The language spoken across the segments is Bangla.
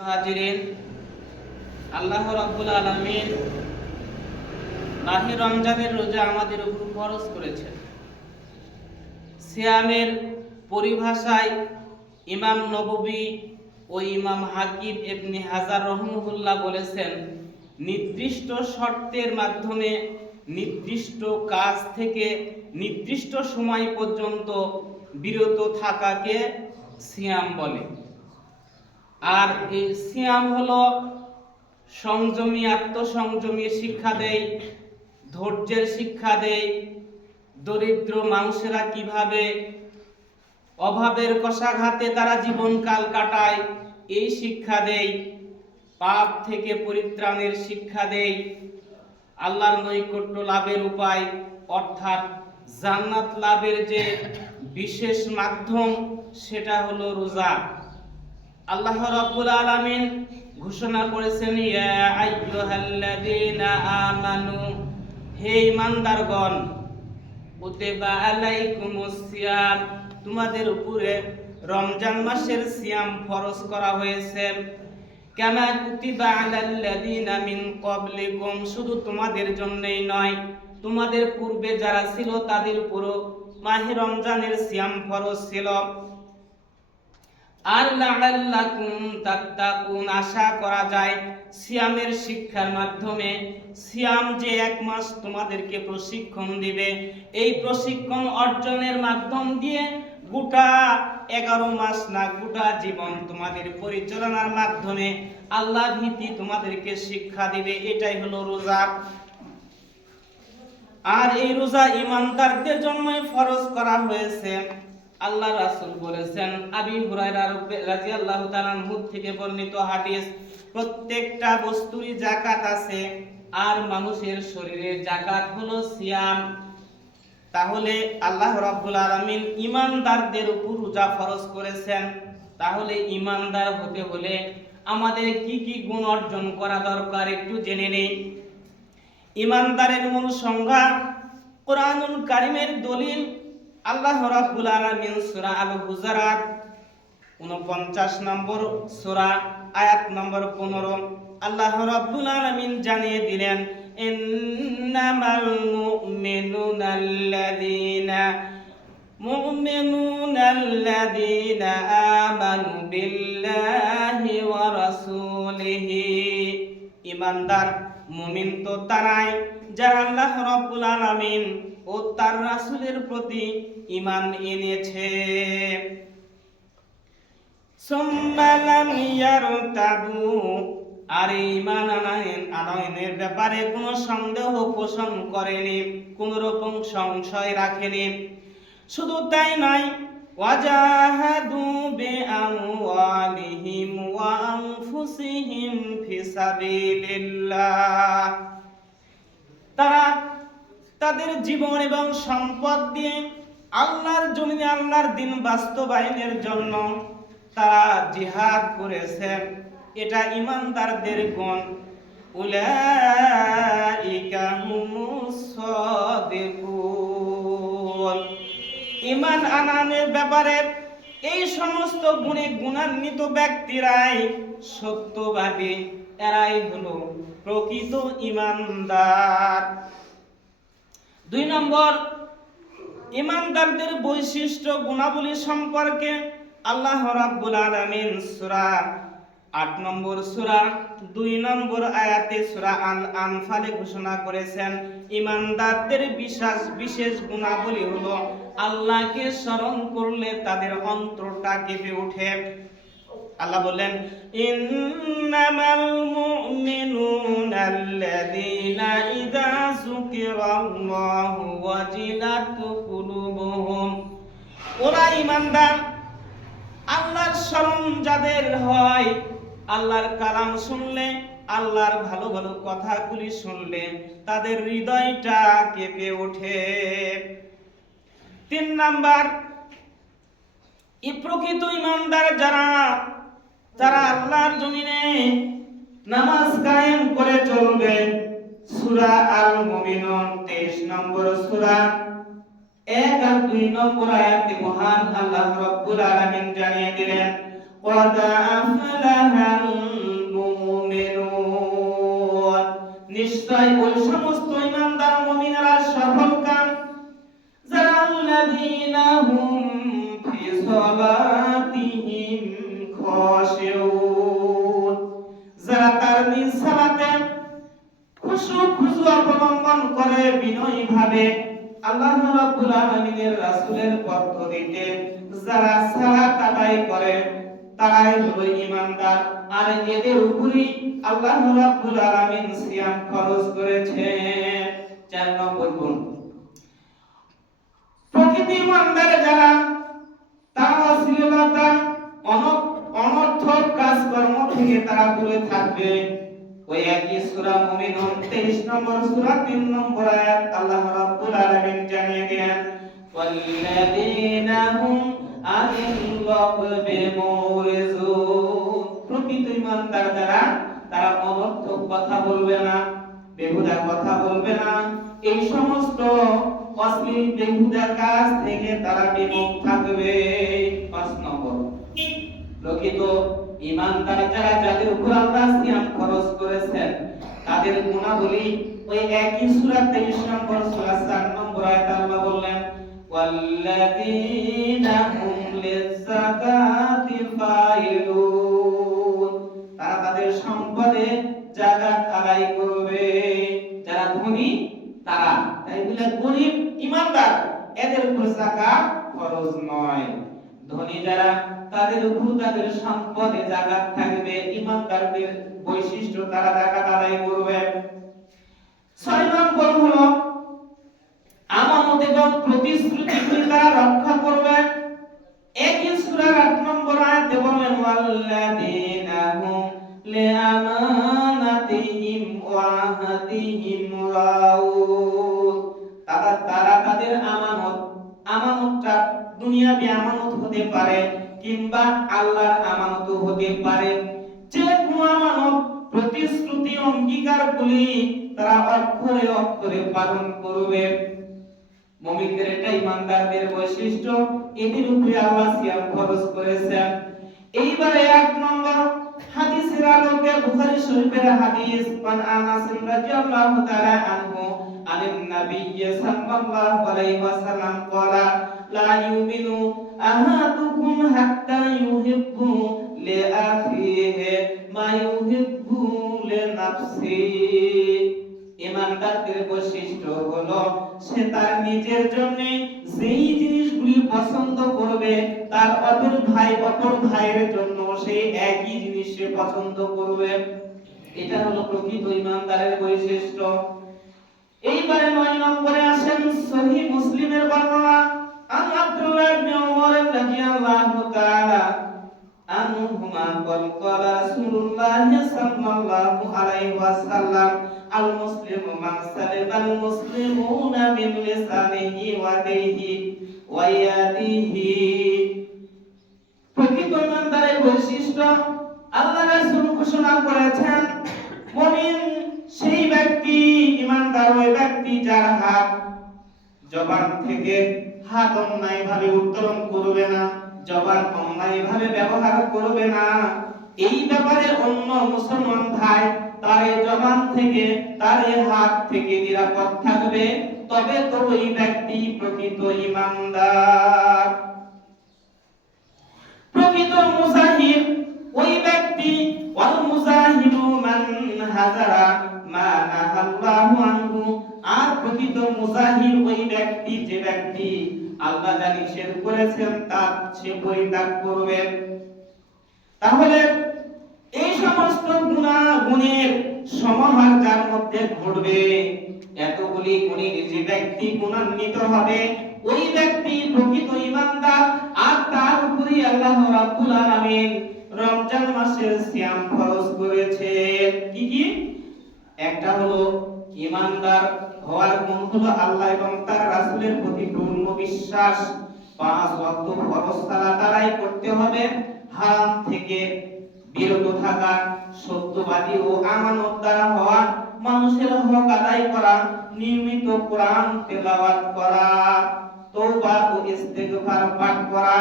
হাজিরিন, আল্লাহ রাব্বুল আলামিন মাহে রমজানের রোজা আমাদের উপর ফরজ করেছেন। সিয়ামের পরিভাষায় ইমাম নববী ও ইমাম হাকিম ইবনে হাজার রহমাহুল্লাহ বলেছেন, নির্দিষ্ট শর্তের মাধ্যমে নির্দিষ্ট কাজ থেকে নির্দিষ্ট সময় পর্যন্ত বিরত থাকাকে সিয়াম বলে। আর এই সিয়াম হলো সংযমী, আত্মসংযমীর শিক্ষা দেয়, ধৈর্যের শিক্ষা দেয়, দরিদ্র মানুষেরা কিভাবে অভাবের কষাঘাতে তারা জীবনকাল কাটায় এই শিক্ষা দেয়, পাপ থেকে পরিত্রাণের শিক্ষা দেয়, আল্লাহর নৈকট্য লাভের উপায় অর্থাৎ জান্নাত লাভের যে বিশেষ মাধ্যম সেটা হলো রোজা। আল্লাহ রাব্বুল আলামিন ঘোষণা করেছেন, ইয়া আইয়ুহাল্লাযীনা আমানু, হে ঈমানদারগণ, কুতিবা আলাইকুমুস সিয়াম, তোমাদের উপরে রমজান মাসের সিয়াম ফরজ করা হয়েছে। কামা কুতিবা আলাল্লাযীনা মিন ক্বাবলিকুম, শুধু তোমাদের জন্যই নয়, তোমাদের পূর্বে যারা ছিল তাদের উপরও মাহে রমজানের সিয়াম ফরজ ছিল। আর লাআল্লাকুম তাত্তাকুন, আশা করা যায় সিয়ামের শিক্ষার মাধ্যমে সিয়াম যে এক মাস তোমাদেরকে প্রশিক্ষণ দিবে, এই প্রশিক্ষণ অর্জনের মাধ্যম দিয়ে গোটা 11 মাস না গোটা জীবন তোমাদের পরিচালনার মাধ্যমে আল্লাহ ভীতি তোমাদেরকে শিক্ষা দিবে, এটাই হলো রোজা। আর এই রোজা ঈমানদারদের জন্যই ফরজ করা হয়েছে। আল্লাহ রাসূল বলেছেন, আবি হুরায়রা রাদিয়াল্লাহু তাআলা আনহু থেকে বর্ণিত হাদিস, প্রত্যেকটা বস্তুরই যাকাত আছে, আর মানুষের শরীরের যাকাত হলো সিয়াম। তাহলে আল্লাহ রাব্বুল আলামিন ঈমানদারদের উপর রোজা ফরজ করেছেন। তাহলে ঈমানদার হতে হলে আমাদের কি কি গুণ অর্জন করা দরকার একটু জেনে নেই। ঈমানদারের মূল সংজ্ঞা কোরআনুল কারীমের দলিল, আল্লাহ রাব্বুল আলামিন সূরা আল হুজুরাত 49 নম্বর সূরা আয়াত নম্বর 15 আল্লাহ রাব্বুল আলামিন জানিয়ে দিলেন, ইন্নামাল মুমিনুনাল্লাযীনা আমানু বিল্লাহি ওয়া রাসূলিহি, ঈমানদার মুমিন তো তারাই যারা আল্লাহ রাব্বুল আলামিন ও তার রাসূলের প্রতি ঈমান এনেছে। সুম্মা লাম ইয়ারতাবু, আর ঈমান আনয়নের ব্যাপারে কোনো সন্দেহ পোষণ করেনি, কোনো রকম সংশয় রাখেনি। শুধু তাই নয়, ওয়াজাহাদু বিআমওয়ালিহিম ওয়া আনফুসিহিম ফি সাবিলিল্লাহ, তারা তাদের জীবন এবং সম্পদ দিয়ে আল্লাহর জমিনে আল্লাহর দ্বীন বাস্তবায়নের জন্য তারা জিহাদ করেছেন। এটা ঈমানদারদের গুণ। উলাইকা হুমুস সাদিকুন, ঈমান আনয়নের ব্যাপারে এই সমস্ত গুণে গুণান্বিত ব্যক্তিরাই সত্যবাদী, এরাই হলো প্রকৃত ঈমানদার। 2 নম্বর, ঈমানদারদের বৈশিষ্ট্য গুণাবলী সম্পর্কে আল্লাহ রাব্বুল আলামিন সূরা 8 নম্বর সূরা 2 নম্বর আয়াতে সূরা আল আনফালে ঘোষণা করেছেন, ঈমানদারদের বিশেষ গুণাবলী হলো আল্লাহকে স্মরণ করলে তাদের অন্তরটা কেঁপে ওঠে। আল্লাহ বলেন, ইন্নামাল মুমিনুনাল্লাযীনা ইযা যুকিরাল্লাহু ওয়াজিলাত কুলুবুহুম, ওরা ঈমানদার আল্লাহর স্মরণ যাদের হয়, আল্লাহর কালাম শুনলে, আল্লাহর ভালো ভালো কথাগুলি শুনলে তাদের হৃদয়টা কেঁপে ওঠে। 3 নাম্বার, এই প্রকৃত ঈমানদার যারা আল্লাহর জমিনে নামাজ কায়েম করে চলবে। সূরা আল মুমিনুন 23 নম্বর সূরা 1 আর 2 নম্বর আয়াতে মহান আল্লাহ রাব্বুল আলামিন জানিয়ে দিলেন, قد أفلح নিজ সালাতে খুশু অবলম্বন করে বিনয়ী ভাবে আল্লাহ রাব্বুল আলামিনের রাসূলের পদ্ধতিতে যারা সালাত আদায় করে তারাই হলো ঈমানদার। আর এদের উপরই আল্লাহ রাব্বুল আলামিন সিয়াম ফরজ করেছেন। 4 নম্বর গুণ, প্রকৃত ঈমানদার যারা তারা অশ্লীলতা অনর্থক কাজকর্ম থেকে তারা দূরে থাকবে। ওই একই সূরা মুমিনুন 23 নম্বর সূরা 3 নম্বর আয়াত আল্লাহ রাব্বুল আলামিন জানিয়ে দেন, ওয়াল্লাযীনা হুম আনিল লাগবি মুরিজুন। প্রকৃত ঈমানদার যারা তারা অনর্থক কথা বলবে না, বেহুদা কথা বলবে না, এই সমস্ত অশ্লীল বেহুদা কাজ থেকে তারা বিমুখ থাকবে। 5 নম্বর, প্রকৃত ঈমানদার যারা যাদের উপর আল্লাহ সিয়াম ফরজ করেছেন তাদের গুণাবলী ওই একই সূরা 23 নম্বর সূরা 4 নম্বর আয়াতে আল্লাহ বললেন, ওয়াল্লাযীনা হুম লিয-যাকাতি ফাইলুন। তারা তাদের সম্পদে যাকাত আদায় করবে। যারা ধনী তারা, তাই বলে গরীব ঈমানদার এদের উপর যাকাত ফরজ নয়। ধনী যারা তাদের উপর তাদের সম্পদে যাকাত থাকবে। ঈমানদারদের বৈশিষ্ট্য তারা যাকাত আদায় করবে। 6 নম্বর হলো আমানত এবং প্রতিশ্রুতিগুলি তারা রক্ষা করবে। একই সূরার 8 নম্বর আয়াতে বলেন, ওয়াল্লাযীনা হুম লিআমানাতিহিম ওয়া আহদিহিম রাউন। তারা তাদের আমানতটা দুনিয়াবি আমানত হতে পারে কিংবা আল্লাহর আমানত হতে পারে। যে কোনো আমানত প্রতিশ্রুতি অঙ্গীকারগুলি তারা অক্ষরে অক্ষরে পালন করবে। মুমিনদের এটা ঈমানদারদের বৈশিষ্ট্য, এদের উপরে আল্লাহ সিয়াম ফরজ করেছেন। এইবারে 1 নম্বর হাদিসের আলোকে বুখারী শরীফের হাদিস, মান আনাস রাদিয়াল্লাহু তাআলা আনহু আনিন নাবিয়্যি সাল্লাল্লাহু আলাইহি ওয়াসাল্লাম ক্বালা লা ইউমিনু আহাদুকুম হাত্তা ইউহিব্বু লিআখিহি মা ইউহিব্বু লিনাফসিহি। ঈমানদারদের বৈশিষ্ট্য হলো সে তার নিজের জন্য যেই জিনিসগুলি পছন্দ করবে তার অপর ভাইয়ের জন্য সেই একই জিনিস সে পছন্দ করবে। এটা হলো প্রকৃত ঈমানদারের বৈশিষ্ট্য। এইবারে 9 নম্বরে আসেন সহিহ মুসলিমের বর্ণনা, আন আব্দুল্লাহ ইবনে ওমর রাদিয়াল্লাহু তাআলা আনহুমা ক্বালা রাসূলুল্লাহ সাল্লাল্লাহু আলাইহি ওয়াসাল্লাম, আল মুসলিমু মান সালিমাল মুসলিমুনা মিন লিসানিহি ওয়া ইয়াদিহি ওয়া ইয়াদিহি। প্রকৃত ঈমানদারের বৈশিষ্ট্য আল্লাহ রাসূল ঘোষণা করেছেন, মুমিন সেই ব্যক্তি, ঈমানদার ওই ব্যক্তি যার হাত জবান থেকে হাত অন্যায়ভাবে উত্তোলন করবে না, জবান অন্যায়ভাবে ব্যবহার করবে না। এই ব্যাপারে অন্য মুসলমান ভাই তার জবান থেকে তার হাত থেকে নিরাপদ থাকবে, তবে তো ওই ব্যক্তি প্রকৃত ঈমানদার। প্রকৃত মুজাহিদ ওই ব্যক্তি, ওয়াল মুজাহিদু মান হাজারা মা নাহাল্লাহু আনহু। আর প্রকৃত মুজাহিদ ওই ব্যক্তি যে ব্যক্তি আল্লাহ যা নিষেধ করেছেন তা সে পরিত্যাগ করবে। তাহলে এই সমস্ত গুণের সমাহার যার মধ্যে ঘটবে, এতগুলি গুণের যে ব্যক্তি গুণান্বিত হবে ওই ব্যক্তি প্রকৃত ঈমানদার। আর তার উপরে আল্লাহ রাব্বুল আলামিন রমজান মাসের সিয়াম ফরজ করেছে। কি কি? একটা হলো ঈমানদার হওয়ার গুণ হলো আল্লাহ এবং তার রাসূলের প্রতি পূর্ণ বিশ্বাস। 5 ওয়াক্ত ফরজ সালাত আদায় করতে হবে, হারাম থেকে বিরত থাকা, সত্যবাদী ও আমানতদার হওয়া, মানুষের হক আদায় করা, নিয়মিত কোরআন তেলাওয়াত করা, তওবা ও ইস্তিগফার পাঠ করা।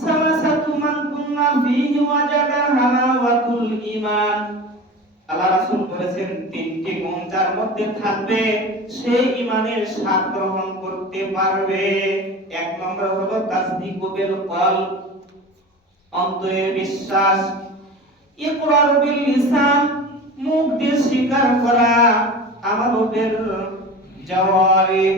সালাসাতু মান কুন্না ফীহি ওয়াজাদা হালাওয়াতুল ঈমান। আল্লাহ রাসূল বলেছেন 3টি গুণ যার মধ্যে থাকবে সে ঈমানের স্বাদ গ্রহণ করতে পারবে। 1 নম্বর হলো তাসদীকু বিল কলব, অন্তরের বিশ্বাস। ইকরার বিল লিসান, মুখ স্বীকার করা আমাদের জওয়ারি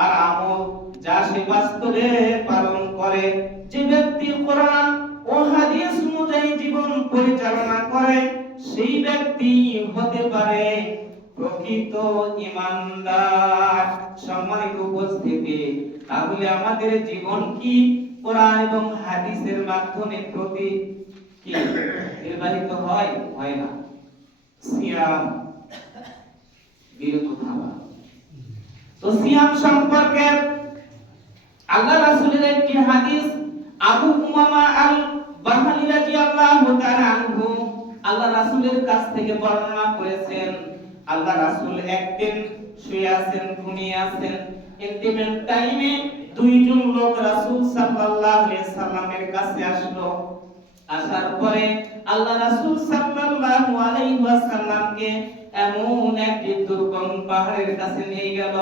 আর আমল যা সে বাস্তবে পালন করে। যে ব্যক্তি কোরআন ও হাদিস অনুযায়ী জীবন পরিচালনা করে সেই ব্যক্তি হতে পারে প্রকৃত ঈমানদার। সম্মানিত উপস্থিতি, তাহলে আমাদের জীবন কি কোরআন এবং হাদিসের মাধ্যমে প্রতি কি নির্বাহিত হয়? হয় না। সিয়াম, বিরত থাকা। তো সিয়াম সম্পর্কে আল্লাহ রাসূলের একটি হাদিস আবু উমামা আল বাহলি রাদিয়াল্লাহু তাআলা আনহু আল্লাহ রাসূলের কাছ থেকে বর্ণনা করেছেন, আল্লাহ রাসূল একদিন শুয়ে আছেন, ঘুমিয়ে আছেন। ইন্টিমেট টাইমে দুইজন লোক রাসূল সাল্লাল্লাহু আলাইহি সাল্লামের কাছে আসলো। আসার পরে আল্লাহ রাসূল সাল্লাল্লাহু আলাইহি ওয়াসাল্লামকে এমন একটি দুর্গম পাহাড়ের কাছে নিয়ে গেল।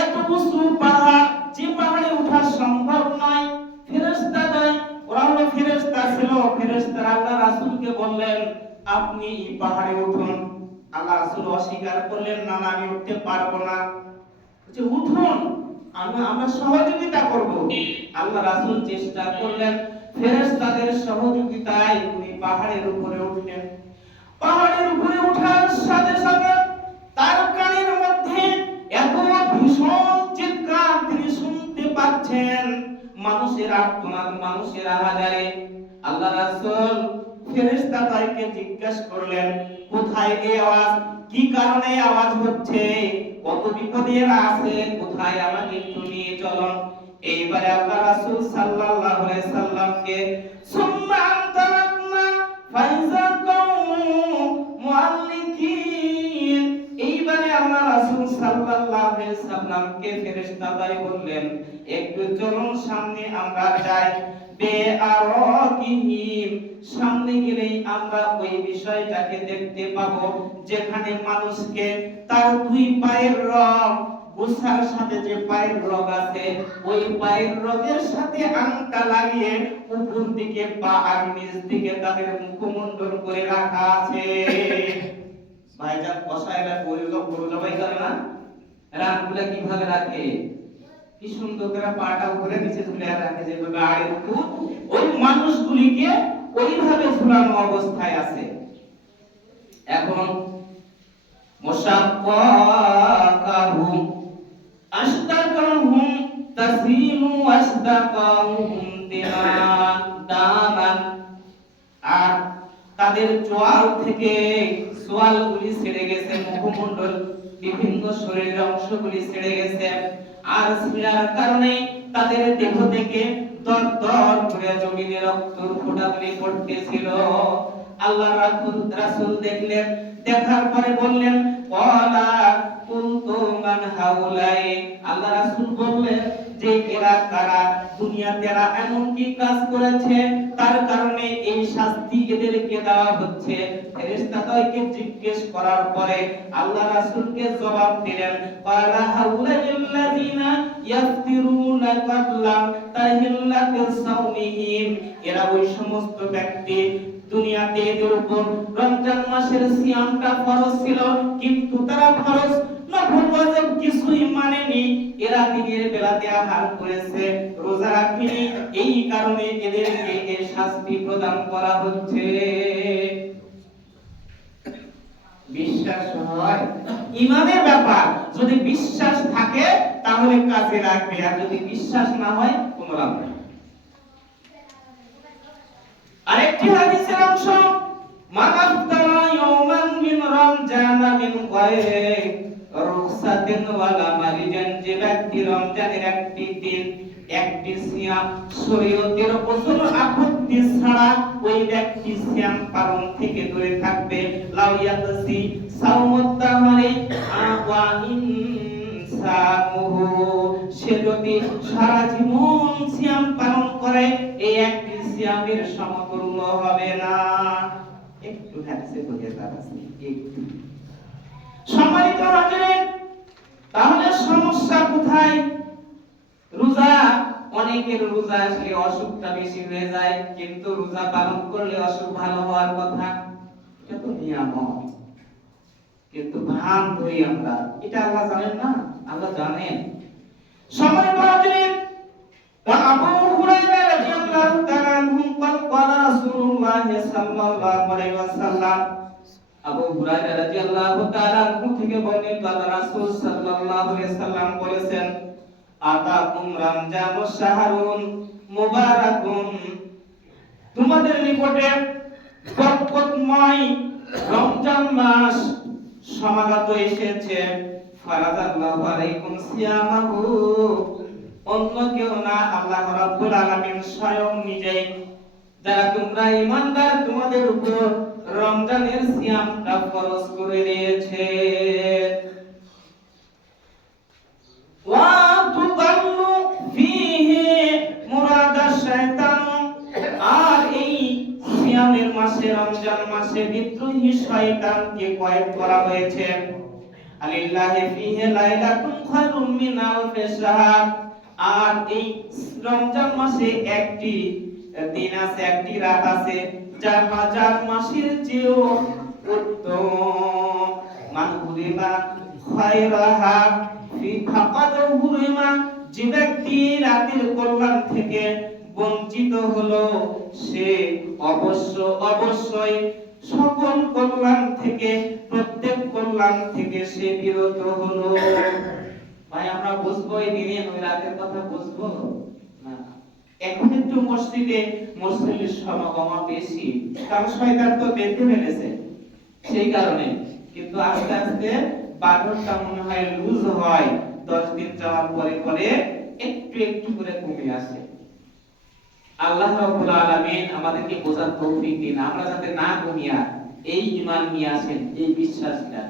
এত উঁচু পাহাড়, যে পাহাড়ে ওঠা সম্ভব নয়। ফেরেশতা দেয়, ওরা হলো ফেরেশতা ছিল। ফেরেশতারা আল্লাহ রাসূলকে বললেন, আপনি এই পাহাড়ে উঠুন। আল্লাহ রাসূল অস্বীকার করলেন, না না, আমি উঠতে পারবো না। যে উঠুন, আমরা সহযোগিতা করব। আল্লাহ রাসূল চেষ্টা করলেন, ফেরেশতাদের সহযোগিতায় উনি পাহাড়ের উপরে উঠলেন। পাহাড়ের উপরে ওঠার সাথে সাথে তার কানের মধ্যে এত ভীষণ চিৎকার তিনি শুনতে পাচ্ছেন, মানুষের আর্তনাদ, মানুষের আহাজারে। আল্লাহ রাসূল ফেরেশতাদেরকে জিজ্ঞাসা করলেন, কোথায় এই আওয়াজ, কি কারণে আওয়াজ হচ্ছে, কত বিপদে আছে, কোথায়, আমাকে একটু নিয়ে চলুন। এইবারে আল্লাহ রাসূল সাল্লাল্লাহু আলাইহি সাল্লামকে সুম্মা আনতারাকনা ফাইজা মুআল্লিকিন, এইবারে আল্লাহ রাসূল সাল্লাল্লাহু আলাইহি সাল্লামকে ফেরেশতারা বললেন, একটু চলুন সামনে আমরা যাই। বেআরাকিহিম, সামনে গেলেই আমরা ওই বিষয়টাকে দেখতে পাবো যেখানে মানুষকে তার দুই পায়ের রগ, গোছার সাথে যে পায়ের রগ আছে, ওই পায়ের রগের সাথে আংটা লাগিয়ে উপর দিকে পা আর নিচ দিকে তাদের মুখমণ্ডল করে রাখা আছে। ভাইজান কসাইরা গরু জবাই করে না, রানগুলা কিভাবে রাখে, কি সুন্দর করে পাটা উপরে নিচে ঝুলে রাখে, যেভাবে আড়ের উপর ওই মানুষগুলিকে ওইভাবে ঝুলানো অবস্থায় আছে। এখন মুশাক্কাকাহুম আশতাকাহুম তাসিলু আশতাকাহুম দামান, আর তাদের চোয়াল থেকে সোয়ালগুলি ছেড়ে গেছে, মুখমণ্ডল বিভিন্ন শরীরের অংশগুলি ছেড়ে গেছে। আর ছেড়ার কারণে তাদের দেহ থেকে দরদর করে জমিনে রক্তের ফোঁটাগুলি পড়তেছিল। আল্লাহ রাসূল দেখলেন, দেখার পরে বললেন, ওয়ালা কুনতু মান হাউলাই, আল্লাহ রাসূল বললেন যে এরা কারা, দুনিয়াতে এরা এমন কি কাজ করেছে তার কারণে এই শাস্তি এদেরকে দেওয়া হচ্ছে। ফেরেশতাদেরকে জিজ্ঞেস করার পরে আল্লাহ রাসূলকে জবাব দিলেন, ওয়ালা হাউলাইল্লাযিনা ইয়াফতিরুনা ক্বাবলা তাহিল্লাতি সাওমিহিম, এরা ওই সমস্ত ব্যক্তি দুনিয়াতে এদের উপর রমজান মাসের সিয়ামটা ফরজ ছিল, কিন্তু তারা ফরজ নফল ওয়াজিব কিছুই মানেনি। এরা দিনের বেলাতে আহার করেছে, রোজা রাখেনি, এই কারণে এদেরকে এই শাস্তি প্রদান করা হচ্ছে। বিশ্বাস হয়, ঈমানের ব্যাপার, যদি বিশ্বাস থাকে তাহলে কাজে লাগবে, আর যদি বিশ্বাস না হয় কোনো লাভ নেই। আরেকটি হাদিসের অংশ, মান আফতারা ইয়াওমান মিন রমজানা মিন গায়রি রুখসাতিন ওয়ালা মারিজান, যে ব্যক্তি রমজানের একটি দিন, একটি সিয়াম শরীয়তের ওযর আপত্তি ছাড়া ওই ব্যক্তি সিয়াম পালন থেকে দূরে থাকবে, লাউ ইয়াতসি সাওমুত তাহরি ওয়া ইনসামুহু, সে যদি সারা জীবন সিয়াম পালন করে এই একটি সিয়ামের সমতুল্য হবে না। একটু হাদিসে বুঝে যাচ্ছে একটু। সম্মানিত হাজিরিন, তাহলে সমস্যা কোথায়? রোজা, অনেকের রোজা আসলে অসুখটা বেশি হয়ে যায়, কিন্তু রোজা পালন করলে অসুখ ভালো হওয়ার কথা, এটা তো নিয়ামত। কিন্তু ভান ধরি আমরা, এটা আল্লাহ জানেন না? আল্লাহ জানেন। সম্মানিত হাজিরিন, আবু হুরায়রা রাদিয়াল্লাহু তাআলা আনহু قال رسول الله صلى الله عليه وسلم, আবু হুরায়রা রাদিয়াল্লাহু তাআলা আনহু থেকে বর্ণিত আল্লাহর রাসূল সাল্লাল্লাহু আলাইহি সাল্লাম বলেছেন, আতাকুম রমজানুশ শাহরুন মুবারাকুন, তোমাদের নিকটে বরকতময় রমজান মাস সমাগত এসেছে। ফারাদাল্লাহু আলাইকুম সিয়ামাহু, অন্য কেউ না, আল্লাহ রাব্বুল আলামিন স্বয়ং নিজেই। যারা তোমরা ঈমানদার, তোমাদের উপর রমজানের সিয়ামটা ফরজ করে দিয়েছে। ওয়া তুদাল্লু ফীহি মুরাদাশ শায়তান, আর এই সিয়ামের মাসে, রমজান মাসে বিদ্রোহী শয়তানকে কয়েদ করা হয়েছে। আলিল্লাহি ফীহি লাইলাতুন খায়রুম মিন আলফি শাহর, আর এই রমজান মাসে একটি দিন আছে, একটি রাত আছে যা হাজার মাসের চেয়েও উত্তম। মান হুরিমা খায়রাহা ফি ফাকাদ হুরিমা, যে ব্যক্তি রাতের কল্যাণ থেকে বঞ্চিত হলো, সে অবশ্যই সকল কল্যাণ থেকে, প্রত্যেক কল্যাণ থেকে সে বিরত হলো। ভাই আমরা বুঝবো এই দিনের ওই রাতের কথা বুঝবো না। এখন একটু মসজিদে মুসল্লির সমাগম বেশি, কারণ শয়তান তো বেঁধে ফেলেছে সেই কারণে, কিন্তু আস্তে আস্তে বাঁধনটা মনে হয় লুজ হয়, 10 দিন যাওয়ার পরে পরে একটু একটু করে কমে আসে। আল্লাহ রাব্বুল আলামিন আমাদেরকে বোঝার তৌফিক দিন, আমরা যাতে না কমিয়া এই ঈমান নিয়ে আসেন, এই বিশ্বাসটা।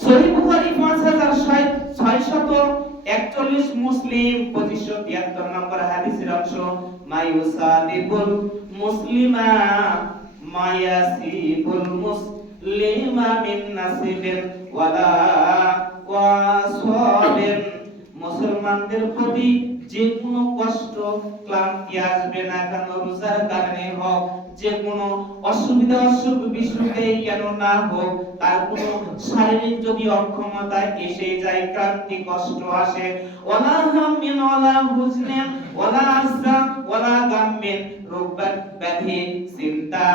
সহিহ বুখারী 5641, মুসলিম 2573 নম্বর হাদিসের অংশ, মায়ুসাদিবুল মুসলিমা মায়াসিবুল মুসলিমা মিন নাসিবিন ওয়ালা ওয়াসাবিন, মুসলমানদের প্রতি যে কোনো কষ্ট ক্লান্তি আসবে না কেন, রোজার কারণে হোক, যে কোনো অসুবিধা অসুখ বিসুখে কেন না হোক, তার কোনো শারীরিক যদি অক্ষমতা এসে যায়, ক্লান্তি কষ্ট আসে, ওয়ালা হামিন ওয়ালা হুজনিন ওয়ালা আযা ওয়ালা গাম্মিন, রোগ ব্যাধি, চিন্তা,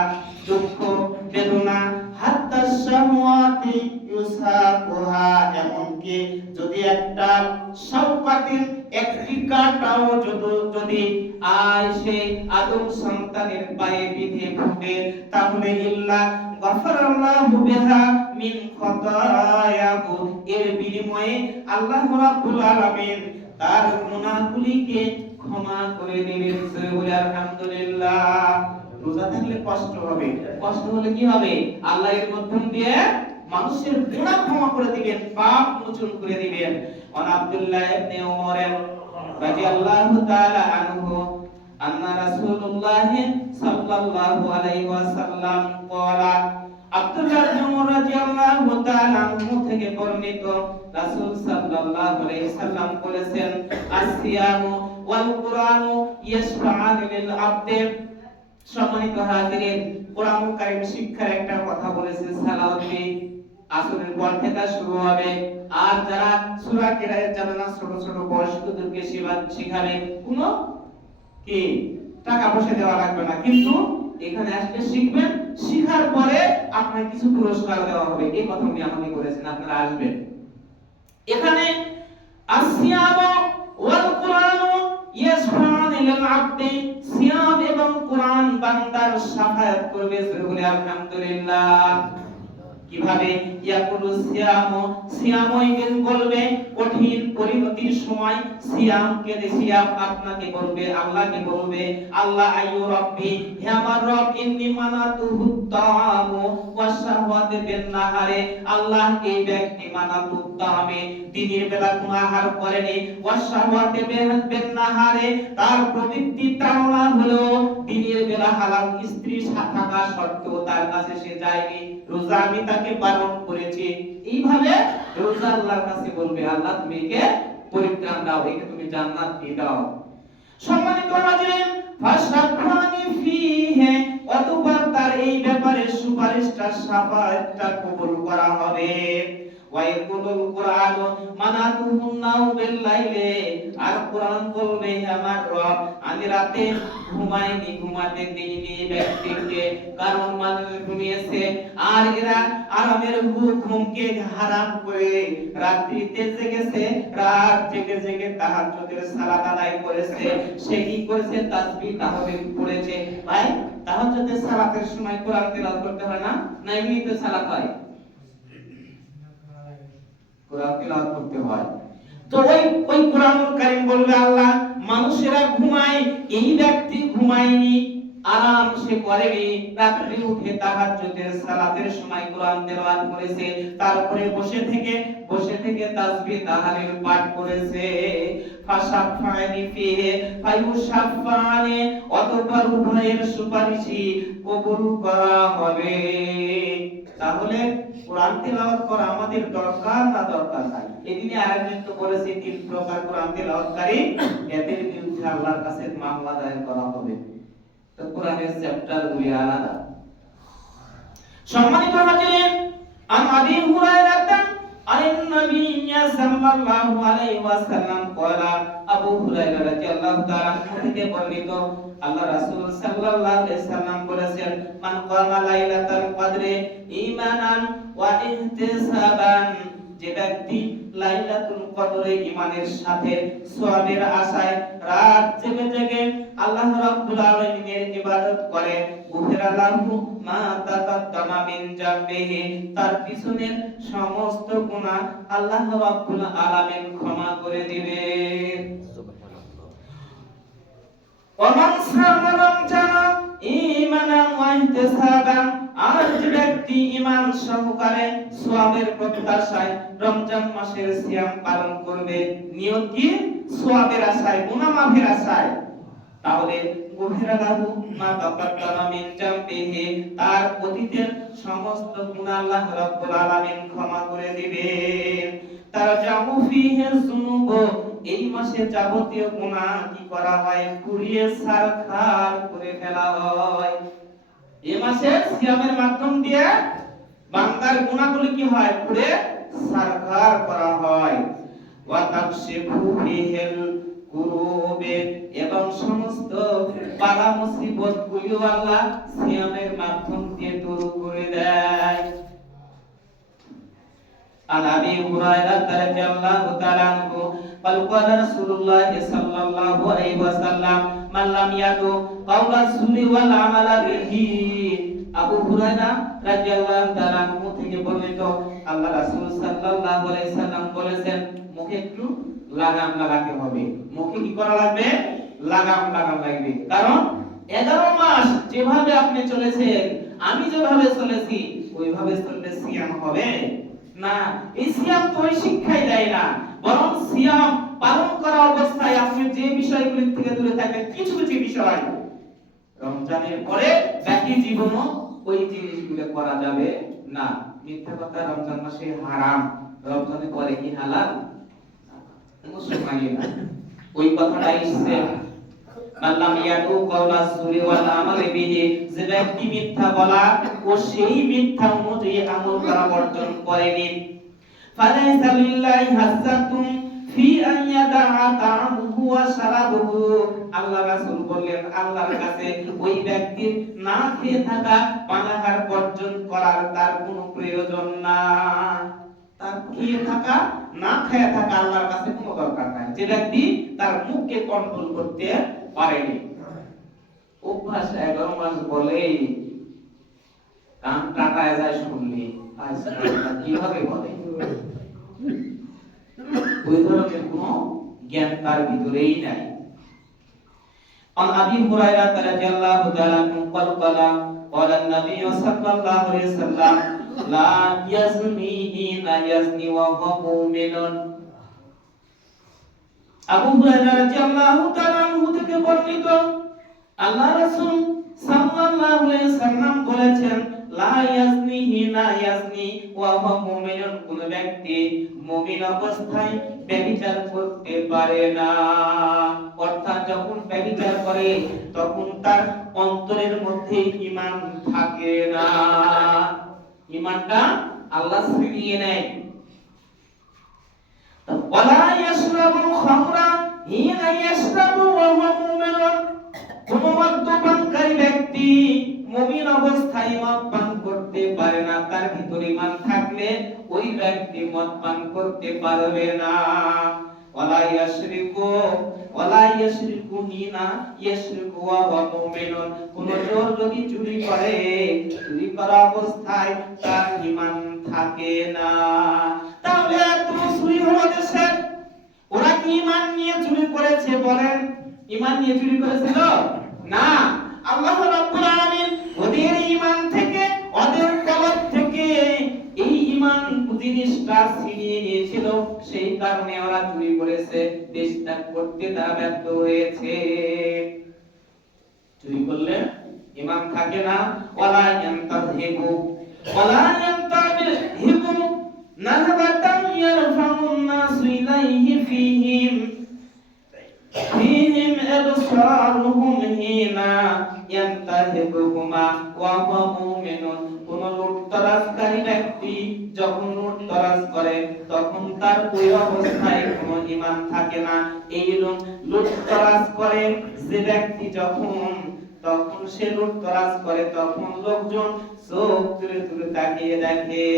দুঃখ, বেদনা, হাত্তা শাহওয়াতি ইউসাকুহা, এমনকি যদি একটা শাওকাতিন, একটি কাঁটাও যদি সেই আদম সন্তানের পায়ে বিধে ফুটে, তাহলে ইল্লা গফারাল্লাহু বিহা মিন খতায়াহু, এর বিনিময়ে আল্লাহ রাব্বুল আলামিন তার গুনাহগুলিকে ক্ষমা করে দিবেন। আলহামদুলিল্লাহ। রোজা থাকলে কষ্ট হবে, কষ্ট হলে কি হবে? আল্লাহ এর মাধ্যম দিয়ে মানুষের গুনাহ ক্ষমা করে দিবেন, পাপ মোচন করে দিবেন। আব্দুল্লাহ ইবনে ওমর রাদিয়াল্লাহু তাআলা আনহু আন্না রাসূলুল্লাহ সাল্লাল্লাহু আলাইহি ওয়াসাল্লাম ক্বালা, আব্দুল্লাহ ইবনে ওমর রাদিয়াল্লাহু তাআলা আনহু থেকে বর্ণিত, রাসূল সাল্লাল্লাহু আলাইহি সাল্লাম বলেছেন, আসিয়ামু ওয়াল কুরআনু ইয়াশফা'আনি লিল আবদি। সম্মানিত হাজিরিন, কোরআনুল কারীম শিক্ষার একটা কথা বলেছে, সালাওয়াত আসরের পর থেকে শুরু হবে, আর যারা সূরা কিরাত জানে না, ছোট ছোট বয়স্কদেরকে শিখাবে, কোনো কি টাকা পয়সা দেওয়া লাগবে না, কিন্তু এখানে আসলে শিখবেন, শিখার পরে আপনার কিছু পুরস্কার দেওয়া হবে। এই কথা উনি আমাকে বলেছেন, আপনারা আসবেন। এখানে আসিয়াম ওয়াল কুরআনু ইয়াশফা'আনি লিল আবদি, সিয়াম এবং কুরআন বান্দার শাফায়াত করবে। বলে আলহামদুলিল্লাহ। কিভাবে? ইয়াকুলু সিয়াম ওই দিন বলবে, কঠিন পরিণতির সময় সিয়াম আপনাকে বলবে, আল্লাহকে বলবে, আল্লাহ আইয়ু রাব্বি, হে আমার রব, ইন্নী মানাতুহু তাআমু ওয়াস শাহওয়াতি বিন নাহারে, আল্লাহ এই ব্যক্তি মানাতু তাআমে, দিনের বেলা কোনো আহার করেনি, ওয়াস শাহওয়াতি বিন নাহারে, তার প্রবৃত্তি তাওলা হলো দিনের বেলা হালাল স্ত্রী থাকা সত্ত্বেও তার কাছে সে যায়নি, রোজা আমি তাকে পালন করেছি। এইভাবে রোজা আল্লাহর কাছে বলবে, আল্লাহ তুমি একে পরিত্রাণ দাও, একে তুমি জান্নাত দিয়ে দাও। সম্মানিত হাজিরিন, ফাশরাফানি ফিহি, অতঃপর তার এই ব্যাপারে শাফাআতটা কবুল করা হবে। ওয়াইকুলুল কুরআন মানাতুহুন নাও বিল লাইলে, আর কুরআন বলবে আমার রব আমি রাতে ঘুমাইনি, ঘুমাতে দিইনি ব্যক্তিকে, কারণ মানুষ ঘুমিয়েছে আর এরা আরামের ঘুমকে হারাম করে রাত্রিতে জেগেছে, রাত জেগে জেগে তাহাজ্জুদের সালাত আদায় করেছে। সে কি করেছে? তাসবিহ তাহলিল পড়েছে। ভাই তাহাজ্জুদের সালাতের সময় কোরআন তেলাওয়াত করতে হয় না? না এমনিতে সালাত হয়? কোরআন তেলাওয়াত করতে হয়। তো ওই কোরআনুল কারীম বলবে আল্লাহ মানুষেরা ঘুমায়, এই ব্যক্তি ঘুমায়নি, আরাম সে করেনি, রাত্রে উঠে তাহাজ্জুদের সালাতের সময় কোরআন তেলাওয়াত করেছে, তারপরে বসে থেকে তাসবিহ তাহলিল পাঠ করেছে। ফাশাফানি ফিহি ফায়ুশাফানি, অতঃপর উভয়ের সুপারিশই কবুল করা হবে। তাহলে কোরআন তেলাওয়াত করা আমাদের দরকার না দরকার নাই? এদিনে আরেকজন তো বলেছে 3 প্রকার কোরআন তেলাওয়াতকারী, এদের বিরুদ্ধে আল্লাহর কাছে মামলা দায়ের করা হবে। তো কোরআনের চ্যাপ্টার গুলি আলাদা। সম্মানিত হাজিরিন, আন আবি হুরায়রা আন নবী সাল্লাল্লাহু আলাইহি ওয়াসাল্লাম কয়লা, আবু হুরায়রা রাদিয়াল্লাহু তাআলা থেকে বর্ণিত আল্লাহ রাসূল সাল্লাল্লাহু আলাইহি সাল্লাম বলেছেন, মান কামা লাইলাতুল কদরে ঈমানান ওয়া ইহতিসাবান, যে ব্যক্তি লাইলাতুল কদরে ঈমানের সাথে সওয়াবের আশায় রাত জেগে জেগে আল্লাহ রাব্বুল আলামিনের ইবাদত করে, গুফিরা লাহু মা তাকাদ্দামা মিন জামবিহি, তার পিছনের সমস্ত গুনাহ আল্লাহ রাব্বুল আলামিন ক্ষমা করে দিবেন। ওমান সামা রমজানা ঈমানান ওয়া ইহতিসাবান, আর যে ব্যক্তি ঈমান সহকারে সওয়াবের প্রত্যাশায় রমজান মাসের সিয়াম পালন করবে, নিয়ত কি? সওয়াবের আশায়, গুনাহ মাফের আশায়, তাহলে গুফিরা লাহু মা তাকাদ্দামা মিন জামবিহি, তার অতীতের সমস্ত গুনাহ আল্লাহ রাব্বুল আলামিন ক্ষমা করে দিবেন। তারজামু ফিহি যুনুব, এই মাসে যাবতীয় গুনাহ কি করা হয়? পুড়িয়ে ছারখার করে ফেলা হয়। এই মাসে সিয়ামের মাধ্যম দিয়ে বান্দার গুনাহগুলি কি হয়? পুড়ে ছারখার করা হয়। ওয়া তাকশিফু ফিহিল কুরুবে, এবং সমস্ত বালা মুসিবত গুলি আল্লাহ সিয়ামের মাধ্যম দিয়ে দূর করে দেয়। আন আবি হুরায়রা রাদিয়াল্লাহু তাআলা আনহু قال قال رسول الله صلى الله عليه وسلم من لم يدع قول الزور والعمل به, আবু হুরায়রা রাদিয়াল্লাহু তাআলা আনহু থেকে বর্ণিত আল্লাহ রাসূল সাল্লাল্লাহু আলাইহি সাল্লাম বলেছেন, মুখে একটু লাগাম লাগাতে হবে। মুখে কি করা লাগবে? লাগাম লাগবে। কারণ 11 মাস যেভাবে আপনি চলেছেন, আমি যেভাবে চলেছি, ওইভাবে চললে সিয়াম হবে না। এই সিয়াম তো ওই শিক্ষাই দেয় না, বরং সিয়াম পালন করা অবস্থায় আপনি যে বিষয়গুলি থেকে দূরে থাকেন, কিছু কিছু বিষয় রমজানের পরে বাকি জীবনও ওই জিনিসগুলো করা যাবে না। মিথ্যা কথা রমজান মাসে হারাম, রমজানের পরে কি হালাল? মুসলমানই না। ওই কথাটাই এসেছে, আল্লাহ ইয়াদু কাওলা সুরি ওয়াল আমাল বিহি, যে ব্যক্তি মিথ্যা বলা ও সেই মিথ্যা অনুযায়ী আমল করা বর্জন করেনি, ফালাইসা লিল্লাহি হাসাতুম ফি আন ইয়াদাআ তা'আমুহু ওয়া শারাবুহু, আল্লাহ রাসূল বললেন আল্লাহর কাছে ওই ব্যক্তির না খেয়ে থাকা, পানাহার বর্জন করার তার কোনো প্রয়োজন না। তার খেয়ে থাকা না খেয়ে থাকা আল্লাহর কাছে কোনো দরকার নাই, যে ব্যক্তি তার মুখকে কন্ট্রোল করতে পারেনি। অভ্যাস 11 মাস বলে কান কাটায় যায় শুনলি, কিভাবে বলে? ওই ধরনের কোনো জ্ঞান তার ভিতরেই নাই। আন আবি হুরায়রা রাদিয়াল্লাহু তাআলা আনহু ক্বালা ক্বালা নবী সাল্লাল্লাহু আলাইহি ওয়াসাল্লাম লা ইয়াজনি হিনা ইয়াজনি ওয়া হুয়া মুমিনুন। আবু হুরায়রা রাদিয়াল্লাহু তাআলা আনহু থেকে বর্ণিত আল্লাহ রাসূল সাল্লাল্লাহু আলাইহি সাল্লাম বলেছেন, লা ইয়াজনি হিনা ইয়াজনি ওয়া হুয়া মুমিনুন, কোন ব্যক্তি মুমিন অবস্থায় ব্যভিচার করতে পারে না। অর্থাৎ যখন ব্যভিচার করে তখন তার অন্তরের মধ্যে ঈমান থাকে না। ঈমানটা আল্লাহ ছিনিয়ে নেয়। ওয়ালা ইয়াশরাবুল খামরা হিনা ইয়াশরাবু ওয়া হুয়া মুমিনুন, কোন মদ্যপানকারী ব্যক্তি মুমিন অবস্থায় মদ পান করতে পারে না, তার ভিতরে ঈমান থাকলে ওই ব্যক্তি মদ পান করতে পারবে না। ওয়ালা ইয়াশরিকু হিনা ইয়াশরিকু ওয়া হুয়া মুমিনুন, কোন চোর যদি চুরি করে, চুরি করা অবস্থায় তার ঈমান থাকে না। তাহলে এত চুরি হলো দেশে, ওরা কি ঈমান নিয়ে চুরি করেছে বলেন? ঈমান নিয়ে চুরি করেছিল না। আল্লাহ রাব্বুল আলামিন ওদের ঈমান থেকে, ওদের কলব থেকে এই ঈমান জিনিসটা ছিনিয়ে নিয়েছিল, সেই কারণে ওরা চুরি করেছে, দেশ ত্যাগ করতে তারা ব্যর্থ হয়েছে। চুরি করলে ঈমান থাকে না। ওয়ালা ইয়ান্তাহিবু নাহবাতান ইয়ারফাউন নাসু ইলাইহি ফীহিম আবসারুহুম হিনা ইয়ান্তাহিবুহুমা ওয়া হুয়া মুমিনুন, কোন লুটতরাজকারী ব্যক্তি যখন লুটতরাজ করে তখন তার ওই অবস্থায় কোনো ঈমান থাকে না। এই লুটতরাজ করে যে ব্যক্তি তখন সে লুটতরাজ করে, তখন লোকজন চোখ তুলে তুলে তাকিয়ে দেখে।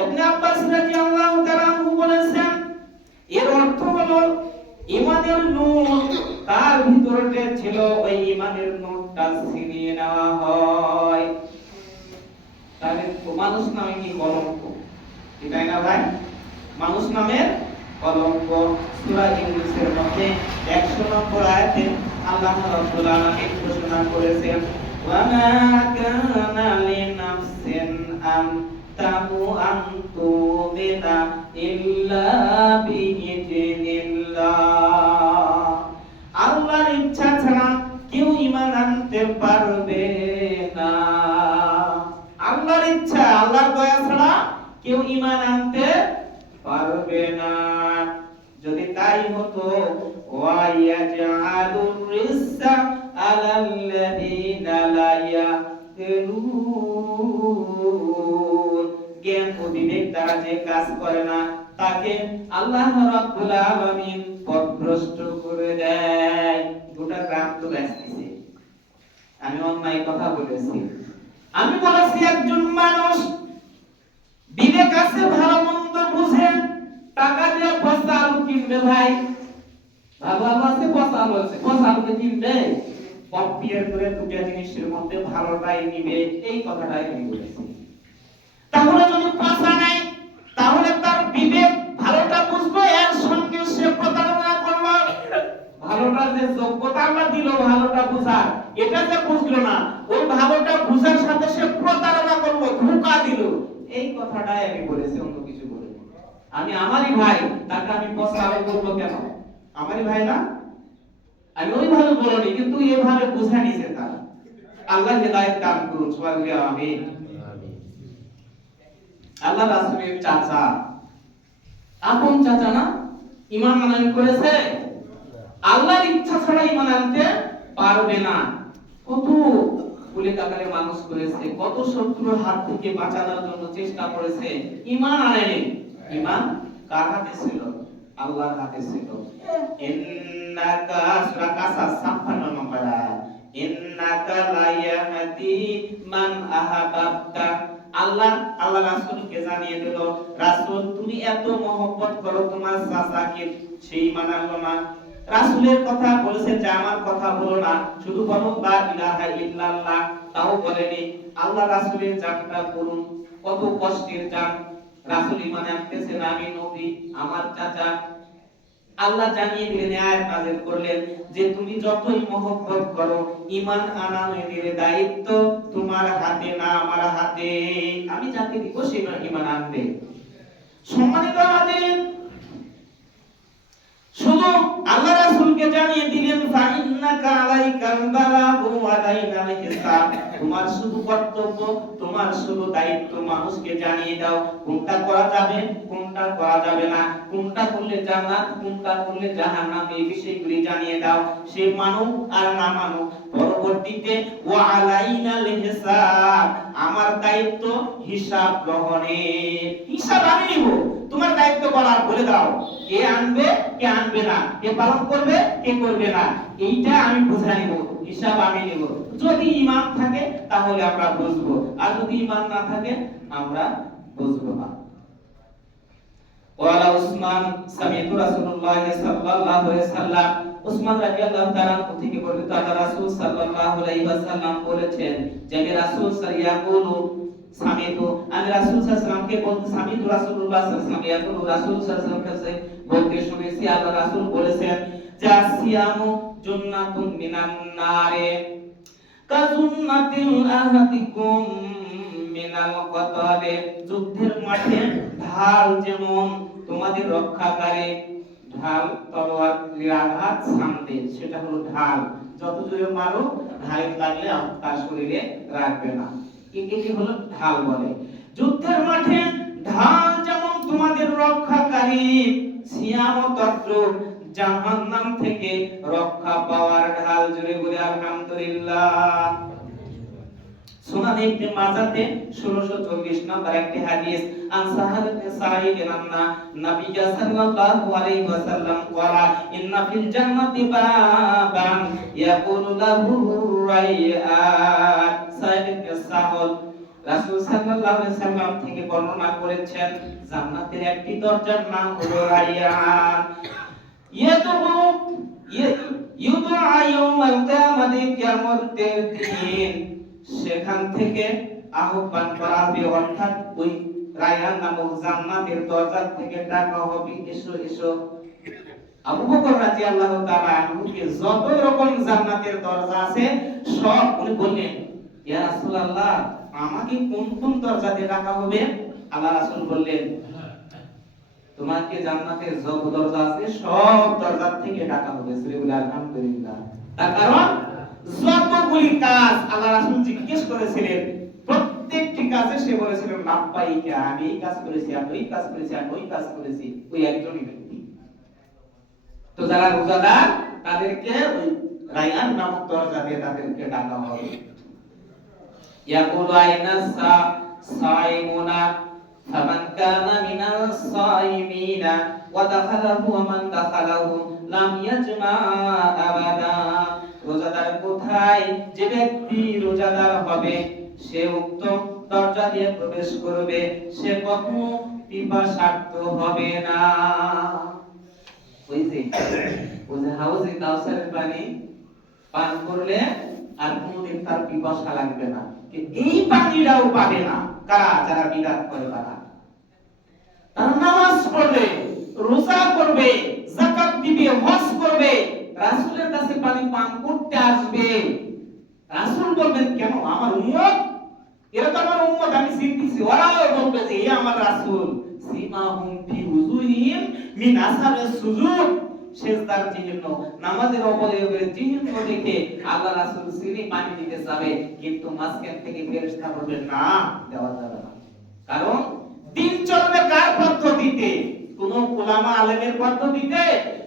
ইবনে আব্বাস রাদিয়াল্লাহু তাআলা বলেছেন, এর অর্থ হলো ঈমানের নূর তার ভিতরে ছিল, ওই ঈমানের নূরটা ছিনিয়ে নেওয়া হয়। তাহলে মানুষ নামে কি কলঙ্ক, তাই না ভাই? মানুষ নামের কলঙ্ক। সূরা ইউনূসের মধ্যে 100 নম্বর আয়াতে আল্লাহ রাব্বুল আলামিন ঘোষণা করেছেন, ওয়া মা কানা লিনাফসিন আন তুমিনা ইল্লা বিইذনিল্লাহ, আল্লাহর ইচ্ছা ছাড়া কেউ ঈমান আনতে পারবে না। আল্লাহর ইচ্ছা, আল্লাহর দয়া ছাড়া কেউ ঈমান আনতে পারবে না। যদি তাই হতো, ওয়া ইয়াজআলুর রিসা আলাল্লাযিনা লা ইয়াকিলুন, জ্ঞান ও বিবেক দ্বারা যে কাজ করে না তাকে আল্লাহ রাব্বুল আলামিন পথভ্রষ্ট করে দেয়। গোটা গ্রাম তো ব্যস্তিছে, আমি অন্যায় কথা বলেছি। আমি বলেছি একজন মানুষ বিবেক আছে, ভালো মন্দ বুঝে, টাকা দিয়ে পচা আলু কিনবে ভাই, ভালো আলু আছে, পচা আলু আছে, পচা আলু কিনবে, কম্পেয়ার করে দুটো জিনিসের মধ্যে ভালোটাই নিবে, এই কথাটাই আমি বলেছি। তাহলে যদি পচা নাই, তাহলে তার বিবেক ভালোটা বুঝবে, এর সঙ্গে সে প্রতারণা করলো। ভালোটা যে যোগ্যতা আমরা দিল ভালোটা বুঝার, এটা যে বুঝলো না, ওই ভালোটা বুঝার সাথে সে প্রতারণা করলো, ধোঁকা দিল, এই কথাটাই আমি বলেছি, অন্য কিছু বলিনি। আমি আমারই ভাই, তাকে আমি পচা আলু বলবো কেন? আমারই ভাই না, আমি ওইভাবে বলিনি, কিন্তু এইভাবে বুঝা নিছে তারা। আল্লাহ হেদায়েত দান করুন, সবাই বলি আমিন। আল্লাহ রাসূলের চাচা, আপন চাচা না, ঈমান আনয়ন করেছে, আল্লাহর ইচ্ছা ছাড়া ঈমান আনতে পারবে না। কত কুলে কাকারে মানুষ করেছে, কত শত্রুর হাত থেকে বাঁচানোর জন্য চেষ্টা করেছে, ঈমান আনেনি। ঈমান কার হাতে ছিল? আল্লাহর হাতে ছিল। ইন্নাকা সূরা কাসাস 56 নম্বর আয়াত, ইন্নাকা লা ইয়াহদি মান আহাবাবতা, আল্লাহ রাসূলকে জানিয়ে দিল, রাসূল তুমি এত মহব্বত করো তোমার চাচাকে, সেই মানলো না। রাসূলের কথা বলেছে যে আমার কথা বলো না, শুধু বলো লা ইলাহা ইল্লাল্লাহ, তাও বলেনি। আল্লাহ রাসূলের জানটা করুন, কত কষ্টের জান। রাসূল ঈমান আনতেছে না, আমি নবী, আমার চাচা। আল্লাহ জানিয়ে দিলেন, আয়াত নাযিল করলেন যে তুমি যতই মহব্বত করো, ঈমান আনানোর দায়িত্ব তোমার হাতে না, আমার হাতে। আমি যাকে দিব সে ঈমান আনবে। সম্মানিত হাজিরিন, শুধু আল্লাহ রাসূলকে জানিয়ে দিলেন, ফাইন্নাকা আলাইকাল বালাগু ওয়া আলাইনাল হিসাব, তোমার শুধু কর্তব্য, তোমার শুধু দায়িত্ব মানুষকে জানিয়ে দাও কোনটা করা যাবে, কোনটা করা যাবে না, কোনটা করলে জান্নাত, কোনটা করলে জাহান্নাম, এই বিষয়গুলি জানিয়ে দাও। সে মানুক আর না মানুক, খবর দিতে, ওয়া আলাইনাল হিসাব, আমার দায়িত্ব হিসাব গ্রহণের। হিসাব আমি নিব, তোমার দায়িত্ব বলার, বলে দাও কে আনবে কে আনবে না, কে পালন করবে কে করবে না, এইটা আমি বুঝে নিব, হিসাব আমি নিব। যদি ঈমান থাকে তাহলে আমরা বুঝবো, আর যদি ঈমান না থাকে আমরা বুঝবো না। ওয়ালা উসমান সামিতু রাসূলুল্লাহ সাল্লাল্লাহু আলাইহি ওয়াসাল্লাম, উসমান রাদিয়াল্লাহু তাআলা থেকে বর্ণিত, আল্লাহ রাসূল সাল্লাল্লাহু আলাইহি ওয়াসাল্লাম বলেছেন যে আমি রাসূল সাইয়াকুলু সামিতু, আমি রাসূল সাল্লাল্লাহু আলাইহি ওয়াসাল্লামকে বলতে, সামিতু রাসূলুল্লাহ সাল্লাল্লাহু আলাইহি ওয়াসাল্লাম ইয়াকুলু, রাসূল সাল্লাল্লাহু আলাইহি ওয়াসাল্লাম কাছে বলতে শুনেছি, আল্লাহ রাসূল বলেছেন যে আসিয়ামু জুন্নাতুন মিনান নারে কাজুন্নাতিল আহাদিকুম মিনাল কতালে, যুদ্ধের মাঠে ঢাল যেমন তোমাদের রক্ষাকারী, ঢাল তলোয়ার আঘাত সামনে, সেটা হলো ঢাল, যত জোরে মারো ঢালে লাগলে তার শরীরে রাখবে না, একে হলো ঢাল বলে। যুদ্ধের মাঠে ঢাল যেমন তোমাদের রক্ষাকারী, সিয়াম তত্র জাহান্নাম থেকে রক্ষা পাওয়ার ঢাল। জোরে বলে আলহামদুলিল্লাহ। সুনান ইবনে মাজাতে 1624 নম্বর একটি হাদিস, আন সাহাল ইবনে সাঈদ আন্না নবী সাল্লাল্লাহু আলাইহি ওয়াসাল্লাম ক্বালা ইন্না ফিল জান্নাতি বাবান ইয়াকুলু লাহু রাইয়ান। সাঈদ ইবনে সাহল রাসূল সাল্লাল্লাহু আলাইহি ওয়াসাল্লাম থেকে বর্ণনা করেছেন, জান্নাতের একটি দরজার নাম হলো রাইয়ান। ইউদআ ইয়াউমাল কিয়ামাতি, কিয়ামতের দিন সেখান থেকে আহ্বান করা হবে, অর্থাৎ ওই রায়্যান নামক জান্নাতের দরজা থেকে ডাকা হবে, এসো এসো। আবু বকর রাদিয়াল্লাহু তাআলা আনহুকে যত রকম জান্নাতের দরজা আছে সব উনি বললেন, ইয়া রাসূলুল্লাহ আমাকে কোন কোন দরজা দিয়ে ডাকা হবে? আল্লাহ রাসূল বললেন, তোমাকে জান্নাতের যত দরজা আছে সব দরজা থেকে ডাকা হবে। সূরা আলহামদুলিল্লাহ। তার কারণ যতগুলি কাজ আল্লাহ রাসূল জিজ্ঞেস করেছিলেন, প্রত্যেকটি কাজে সে বলেছিলেন লাব্বাইকা, আমি এই কাজ করেছি, আমি ওই কাজ করেছি, আমি ওই কাজ করেছি, ওই একজনই ব্যক্তি। তো যারা রোজাদার তাদেরকে ওই রায়্যান নামক দরজা দিয়ে তাদেরকে ডাকা হবে। ইয়াকুলু আইনাস সাইমুনা ফামান কানা মিনাস সাইমিনা ওয়া দাখালাহু ওয়া মান দাখালাহু লাম ইয়াজমা আবাদা। রোজাদার কোথায়? যে ব্যক্তি রোজাদার হবে সে উক্ত দরজা দিয়ে প্রবেশ করবে, সে কখনো পিপাসার্ত হবে না। ওই যে হাউজে কাউসারের পানি পান করলে আর কোনোদিন তার পিপাসা লাগবে না, এই পানিটাও পাবে না কারা? যারা বিদআত করে, তারা নামাজ পড়বে, রোজা করবে, যাকাত দিবে, হজ করবে, রাসূলের কাছে পানি পান করতে আসবে, রাসূল বলবেন কেন? আমার উম্মত, এরা তো আমার উম্মত, আমি চিনতেছি। ওরাও বলবে যে এই আমার রাসূল, সীমাহুম ফি উযুহিম মিন আসারিস সুজুদ, সিজদার চিহ্ন, নামাজের অবয়বের চিহ্ন দেখে আল্লাহ রাসূল চিনি পানি দিতে যাবে, কিন্তু মাঝখান থেকে ফেরেশতা বলবে না, দেওয়া যাবে না। কারণ দিন চলবে কার পদ্ধতিতে? কোন উলামা আলেমের পদ্ধতিতে?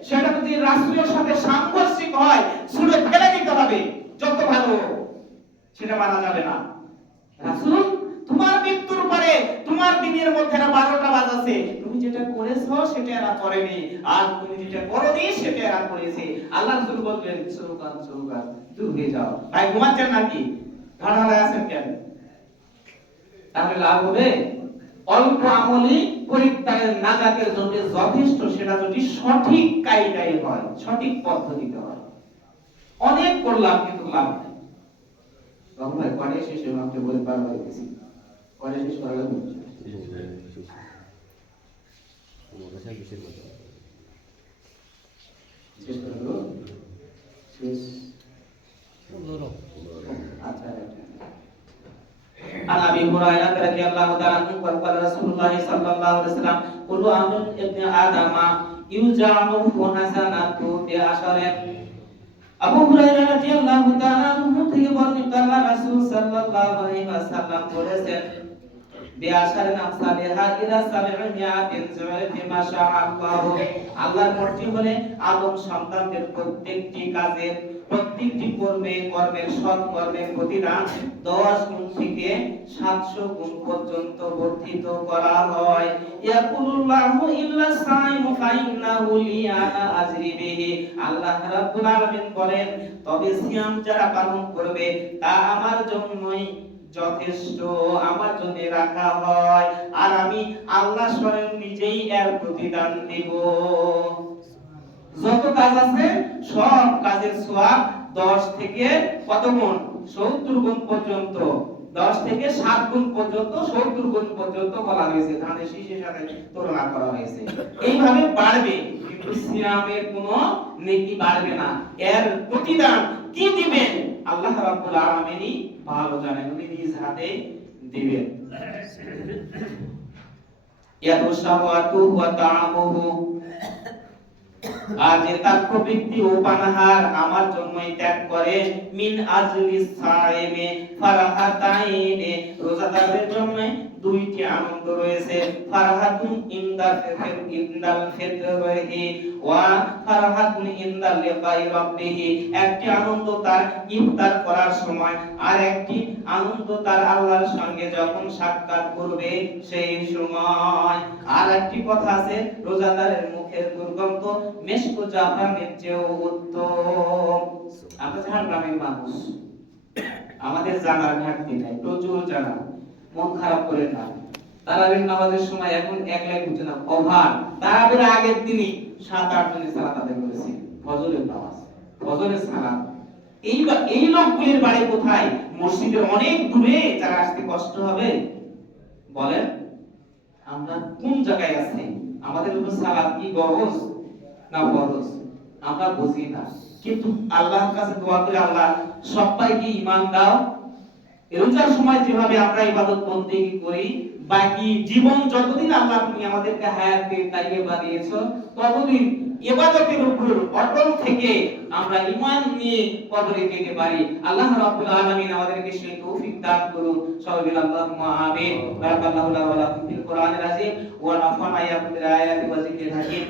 সেটা যদি রাসূলের সাথে সাংঘর্ষিক হয় ছুঁড়ে ফেলে দিতে হবে, যত ভালো, সেটা মানা যাবে না। রাসূল তোমার মৃত্যুর পরে তোমার দিনের মধ্যে 12টা বাজ আছে, তুমি যেটা করেছো সেটা এরা করেনি, আর তুমি যেটা করোনি সেটা এরা করেছে। আল্লাহ রাসূল বলবেন চৌকান চৌকান, দূর হয়ে যাও। ভাই ঘুমাচ্ছেন নাকি? ঠান্ডায় আছেন কেন? তাহলে লাভ হবে? অল্প আমলি পরিত্রাণের নাজাতের জন্য যথেষ্ট, সেটা যদি সঠিক কায়দায় হয়, সঠিক পদ্ধতিতে হয়। অনেক করলাম কিন্তু লাভ নেই। তখন ভাই পরে শেষে আমাকে বলে পার হয়ে গেছি, পরে শেষ করা যাবে আচ্ছা। عن ابي هريره رضي الله تعالى عنه قال رسول الله صلى الله عليه وسلم كل عمل ابن ادم يجعل حسناته بعشر। আবু হুরায়রা রাদিয়াল্লাহু তাআলা আনহু থেকে বর্ণিত, আল্লাহ রাসূল সাল্লাল্লাহু আলাইহি ওয়াসাল্লাম বলেছেন, বিআশারি আমসালিহা ইলা 700 জুমাতি মাশাআল্লাহ। আল্লাহর মর্জি হলে আদম সন্তানদের প্রত্যেকটি কাজের প্রত্যেকটি কর্মের সৎ কর্মের প্রতিদান 10 গুণ থেকে 700 গুণ পর্যন্ত বর্ধিত করা হয়। ইয়াকুলুল্লাহু ইল্লা সাইম ফাইন্নাহু লিআনা আজরি বিহি। আল্লাহ রাব্বুল আলামিন বলেন, তবে সিয়াম যারা পালন করবে তা আমার জন্যই যথেষ্ট, আমার জন্য রাখা হয়, আর আমি আল্লাহ স্বয়ং নিজেই এর প্রতিদান দেব। যত কাজ আছে সব কাজের সওয়াব 10 থেকে কত গুণ? 70 গুণ পর্যন্ত, 10 থেকে 7 গুণ পর্যন্ত, 70 গুণ পর্যন্ত বলা হয়েছে, ধানের শীষের সাথে তুলনা করা হয়েছে। এইভাবে বাড়বে, কিন্তু সিয়ামের কোনো নেকি বাড়বে না। এর প্রতিদান কি দিবেন আল্লাহ রাব্বুল আলামিনই ভালো জানেন, উনি নিজ হাতে দিবেন। ইয়াদুশাওয়াতু ওয়া তা'আমুহু, আর যে তার প্রবৃত্তি ও পানাহার আমার জন্যই ত্যাগ করে, মিন আজলি সাইমে ফারাহাতাইনে, রোজাদারের জন্য দুইটি আনন্দ রয়েছে, ফারাহাতুন ইনদাল ফিতরিহি ওয়া ফারাহাতুন ইনদাল লিকাই রাব্বিহি। একটি আনন্দ তার ইফতার করার সময়, আর একটি আনন্দ তার আল্লাহর সঙ্গে যখন সাক্ষাৎ করবে সেই সময়। আর একটি কথা আছে, রোজাদারের মুখের দুর্গন্ধ মেশক জাফরানের চেয়েও উত্তম। আমরা ঝাড়গ্রামের মানুষ, আমাদের জানার ঘাটতি নাই, প্রচুর জানা, মন খারাপ করে না। তারাবির নামাজের সময় এখন এক লাইন উঠে না, ওভার। তারাবির আগের দিনই 7-8 জনের সালাত আদায় করেছি, ফজরের নামাজ, ফজরের সালাত। এই লোকগুলির বাড়ি কোথায়? মসজিদের অনেক দূরে, যারা আসতে কষ্ট হবে। বলেন আমরা কোন জায়গায় আছি? আমাদের উপর সালাত কি গরজ না ফরজ আমরা বুঝি না, কিন্তু আল্লাহর কাছে দোয়া করে, আল্লাহ সবাইকে ঈমান দাও। রোজার সময় যেভাবে আমরা ইবাদত বন্দেগী করি, বাকি জীবন যতদিন আল্লাহ তুমি আমাদেরকে হায়াতে তাইয়্যিবা দিয়েছো, ততদিন ইবাদতের উপর অটল থেকে আমরা ঈমান নিয়ে কবরে যেতে পারি। আল্লাহ রাব্বুল আলামিন আমাদেরকে সেই তৌফিক দান করুন। সবাই আল্লাহুম্মা আমিন। বারাকাল্লাহু লানা ওয়া লাকুম ফিল কুরআনিল আযীম ওয়া নাফা'না ইয়া বিল আয়াতি ওয়া যিকরিল হাকীম।